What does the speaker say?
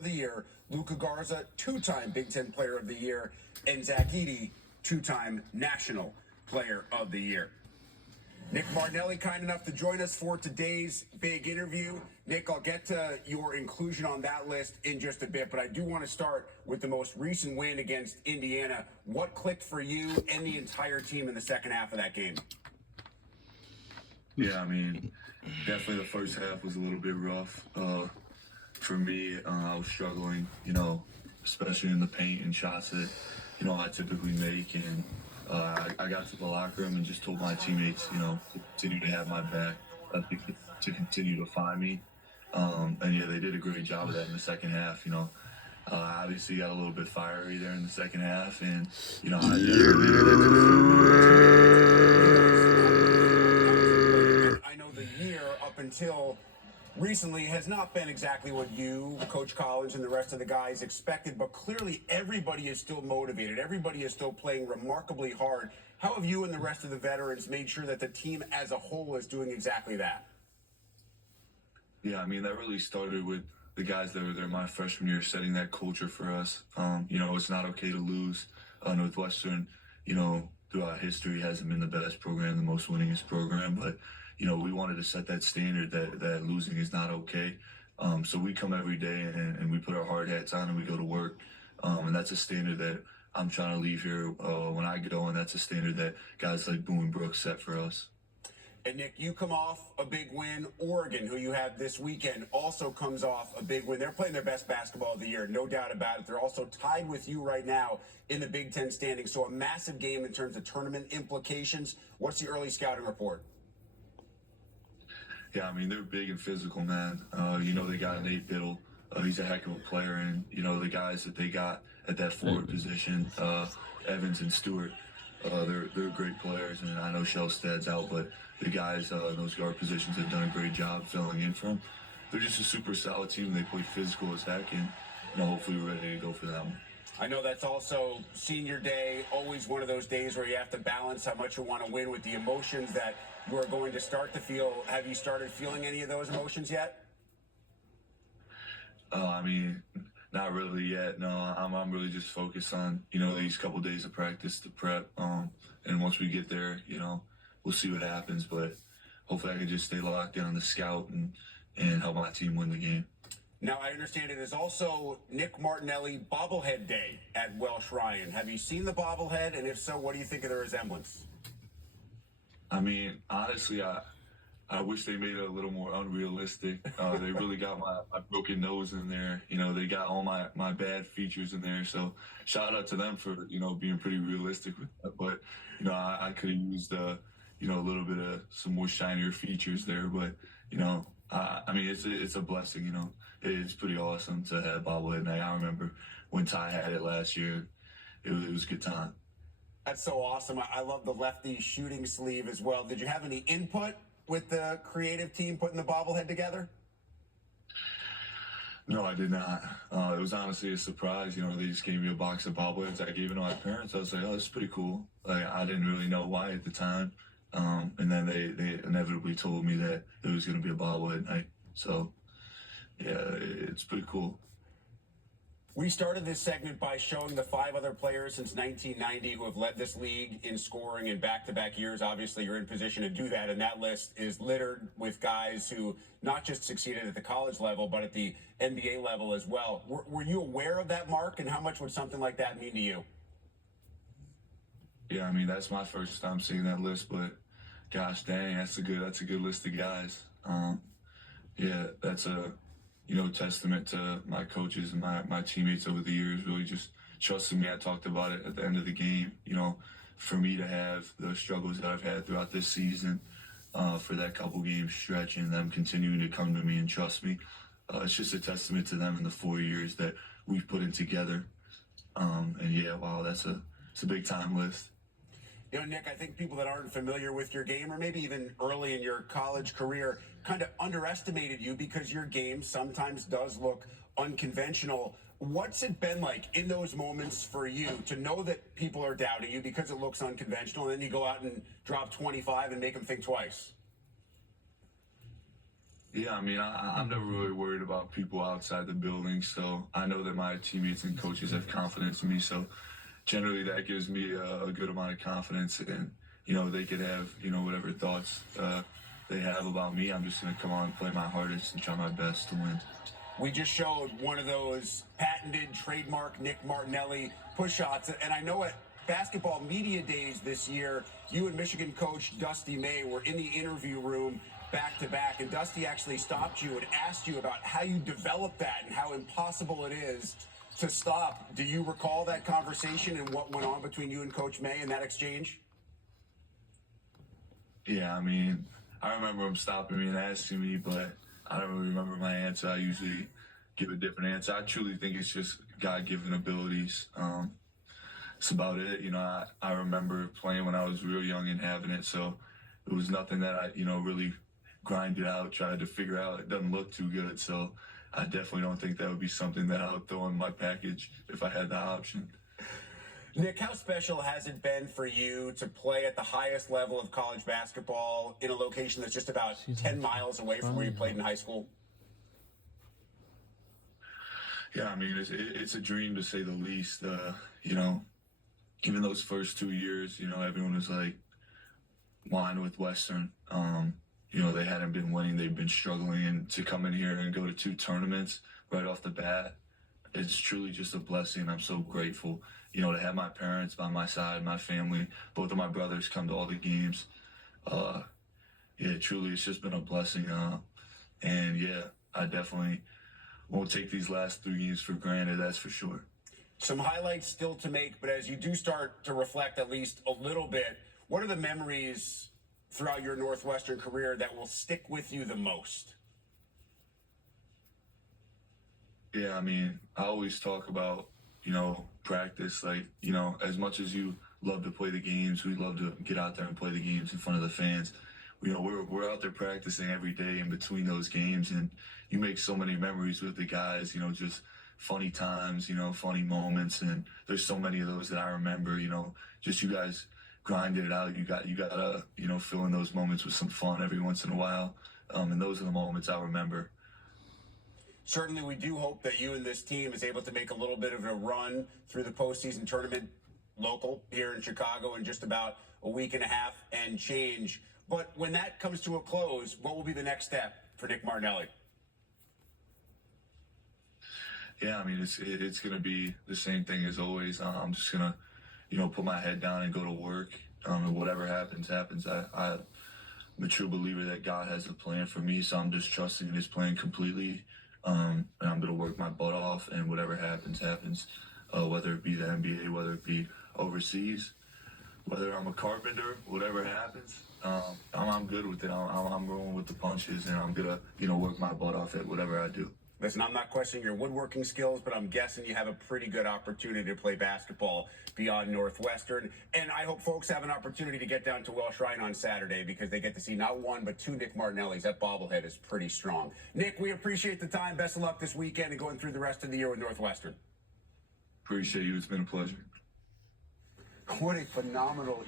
of the Year, Luka Garza, two-time Big Ten Player of the Year, and Zach Edey, two-time National Player of the Year. Nick Martinelli, kind enough to join us for today's big interview. Nick, I'll get to your inclusion on that list in just a bit, but I do want to start with the most recent win against Indiana. What clicked for you and the entire team in the second half of that game? Yeah, I mean, definitely the first half was a little bit rough. For me, I was struggling, especially in the paint and shots that, I typically make. And I got to the locker room and just told my teammates, to continue to have my back, to continue to find me. And yeah, they did a great job of that in the second half. Obviously got a little bit fiery there in the second half, and I know the year up until recently has not been exactly what you, Coach Collins, and the rest of the guys expected, but clearly everybody is still motivated. Everybody is still playing remarkably hard. How have you and the rest of the veterans made sure that the team as a whole is doing exactly that? Yeah, I mean, that really started with the guys that were there my freshman year, setting that culture for us. It's not okay to lose. Northwestern, throughout history hasn't been the best program, the most winningest program, but we wanted to set that standard that losing is not okay. So we come every day and we put our hard hats on and we go to work. And that's a standard that I'm trying to leave here when I go, and that's a standard that guys like Boone Brooks set for us. And Nick, you come off a big win. Oregon, who you have this weekend, also comes off a big win. They're playing their best basketball of the year, no doubt about it. They're also tied with you right now in the Big Ten standings. So a massive game in terms of tournament implications. What's the early scouting report? Yeah, I mean, they're big and physical, man. They got Nate Biddle. He's a heck of a player. And, the guys that they got at that forward position, Evans and Stewart, they're great players. And I know Shellstad's out, but the guys in those guard positions have done a great job filling in for them. They're just a super solid team. They play physical as heck, and hopefully we're ready to go for that one. I know that's also senior day, always one of those days where you have to balance how much you want to win with the emotions that you are going to start to feel. Have you started feeling any of those emotions yet? I mean, not really yet. No, I'm really just focused on, these couple days of practice to prep. And once we get there, we'll see what happens. But hopefully I can just stay locked in on the scout and help my team win the game. Now, I understand it is also Nick Martinelli bobblehead day at Welsh Ryan. Have you seen the bobblehead? And if so, what do you think of the resemblance? I mean, honestly, I wish they made it a little more unrealistic. They really got my broken nose in there. They got all my bad features in there. So shout out to them for, being pretty realistic with that. But, I could have used, a little bit of some more shinier features there. But, I mean, it's a blessing, It's pretty awesome to have bobblehead night. I remember when Ty had it last year. It was a good time. That's so awesome. I love the lefty shooting sleeve as well. Did you have any input with the creative team putting the bobblehead together? No, I did not. It was honestly a surprise. They just gave me a box of bobbleheads. I gave it to my parents. I was like, oh, this is pretty cool. Like, I didn't really know why at the time. And then they inevitably told me that it was going to be a bobblehead night. So, yeah, it's pretty cool. We started this segment by showing the 5 other players since 1990 who have led this league in scoring in back-to-back years. Obviously, you're in position to do that, and that list is littered with guys who not just succeeded at the college level, but at the NBA level as well. Were you aware of that mark, and how much would something like that mean to you? Yeah, I mean, that's my first time seeing that list, but gosh dang, that's a good list of guys. Yeah, that's a testament to my coaches and my teammates over the years, really just trusting me. I talked about it at the end of the game, for me to have the struggles that I've had throughout this season, for that couple game stretch and them continuing to come to me and trust me. It's just a testament to them in the 4 years that we've put in together. And yeah, wow, it's a big time list. Nick, I think people that aren't familiar with your game, or maybe even early in your college career, kind of underestimated you because your game sometimes does look unconventional. What's it been like in those moments for you to know that people are doubting you because it looks unconventional, and then you go out and drop 25 and make them think twice? Yeah, I mean, I'm never really worried about people outside the building, so I know that my teammates and coaches have confidence in me. So generally, that gives me a good amount of confidence, and they could have whatever thoughts they have about me. I'm just gonna come on and play my hardest and try my best to win. We just showed one of those patented trademark Nick Martinelli push shots. And I know at basketball media days this year, you and Michigan coach Dusty May were in the interview room back to back. And Dusty actually stopped you and asked you about how you developed that and how impossible it is to stop. Do you recall that conversation and what went on between you and Coach May in that exchange? Yeah, I mean, I remember him stopping me and asking me, but I don't really remember my answer. I usually give a different answer. I truly think it's just God-given abilities. It's about it. I remember playing when I was real young and having it, so it was nothing that I, really grinded out, tried to figure out. It doesn't look too good, so I definitely don't think that would be something that I would throw in my package if I had the option. Nick, how special has it been for you to play at the highest level of college basketball in a location that's just about 10 miles away from where you played in high school? Yeah, I mean, it's a dream to say the least. Even those first 2 years, everyone was like, wine with Western. They hadn't been winning, they've been struggling, and to come in here and go to 2 tournaments right off the bat, it's truly just a blessing. I'm so grateful, to have my parents by my side, my family, both of my brothers come to all the games. Yeah, truly, it's just been a blessing. And yeah, I definitely won't take these last 3 games for granted, that's for sure. Some highlights still to make, but as you do start to reflect at least a little bit, what are the memories throughout your Northwestern career that will stick with you the most? Yeah, I mean, I always talk about, practice. Like, as much as you love to play the games, we love to get out there and play the games in front of the fans. We're out there practicing every day in between those games, and you make so many memories with the guys, just funny times, funny moments. And there's so many of those that I remember, just you guys grinding it out. You gotta, fill in those moments with some fun every once in a while. And those are the moments I remember. Certainly, we do hope that you and this team is able to make a little bit of a run through the postseason tournament local here in Chicago in just about a week and a half and change. But when that comes to a close, what will be the next step for Nick Martinelli? Yeah, I mean, it's gonna be the same thing as always. I'm just gonna, put my head down and go to work. And whatever happens, happens. I'm a true believer that God has a plan for me, so I'm just trusting in His plan completely. And I'm gonna work my butt off, and whatever happens, happens. Whether it be the NBA, whether it be overseas, whether I'm a carpenter, whatever happens, I'm good with it. I'm rolling with the punches, and I'm gonna, work my butt off at whatever I do. Listen, I'm not questioning your woodworking skills, but I'm guessing you have a pretty good opportunity to play basketball beyond Northwestern. And I hope folks have an opportunity to get down to Welsh Shrine on Saturday because they get to see not one, but 2 Nick Martinellis. That bobblehead is pretty strong. Nick, we appreciate the time. Best of luck this weekend and going through the rest of the year with Northwestern. Appreciate you. It's been a pleasure. What a phenomenal